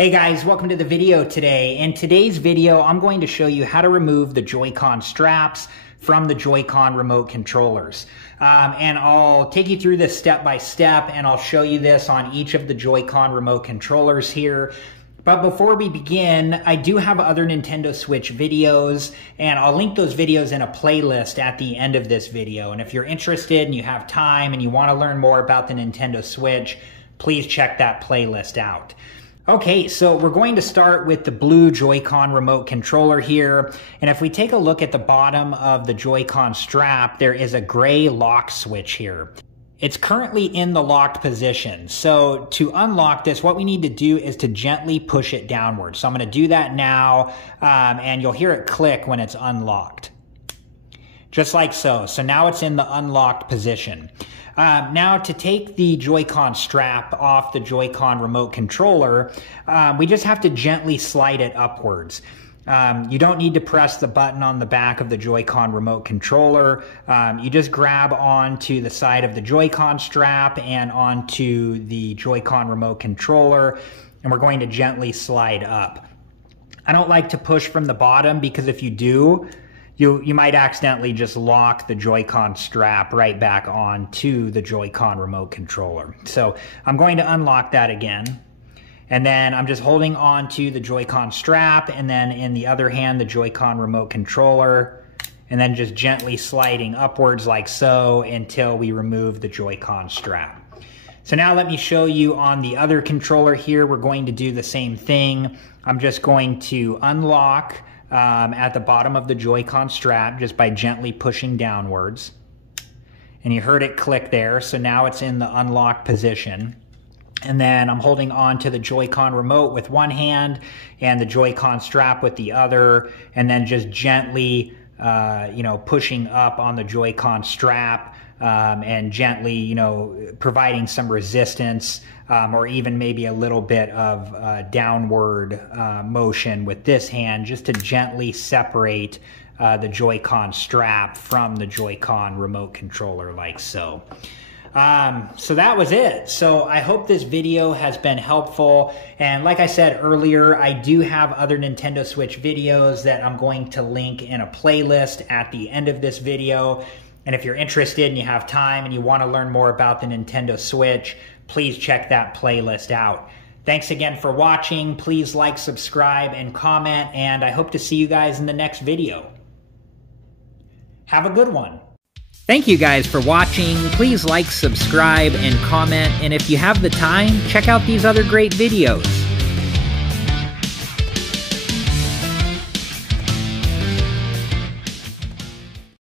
Hey guys, welcome to the video today. In today's video, I'm going to show you how to remove the Joy-Con straps from the Joy-Con remote controllers. And I'll take you through this step by step, and I'll show you this on each of the Joy-Con remote controllers here. But before we begin, I do have other Nintendo Switch videos, and I'll link those videos in a playlist at the end of this video. And if you're interested and you have time and you want to learn more about the Nintendo Switch, please check that playlist out. Okay, so we're going to start with the blue Joy-Con remote controller here. And if we take a look at the bottom of the Joy-Con strap, there is a gray lock switch here. It's currently in the locked position. So to unlock this, what we need to do is to gently push it downward. So I'm going to do that now, and you'll hear it click when it's unlocked. Just like so. So now it's in the unlocked position. Now to take the Joy-Con strap off the Joy-Con remote controller, we just have to gently slide it upwards. You don't need to press the button on the back of the Joy-Con remote controller. You just grab onto the side of the Joy-Con strap and onto the Joy-Con remote controller, and we're going to gently slide up. I don't like to push from the bottom because if you do, you might accidentally just lock the Joy-Con strap right back onto the Joy-Con remote controller. So I'm going to unlock that again. And then I'm just holding on to the Joy-Con strap, and then in the other hand, the Joy-Con remote controller, and then just gently sliding upwards like so until we remove the Joy-Con strap. So now let me show you on the other controller here. We're going to do the same thing. I'm just going to unlock at the bottom of the Joy-Con strap just by gently pushing downwards. And you heard it click there, so now it's in the unlocked position. And then I'm holding on to the Joy-Con remote with one hand and the Joy-Con strap with the other, and then just gently, pushing up on the Joy-Con strap and gently, providing some resistance or even maybe a little bit of downward motion with this hand just to gently separate the Joy-Con strap from the Joy-Con remote controller like so. So that was it. So I hope this video has been helpful. And like I said earlier, I do have other Nintendo Switch videos that I'm going to link in a playlist at the end of this video. And if you're interested and you have time and you want to learn more about the Nintendo Switch, please check that playlist out. Thanks again for watching. Please like, subscribe, and comment. And I hope to see you guys in the next video. Have a good one. Thank you guys for watching. Please like, subscribe, and comment. And if you have the time, check out these other great videos.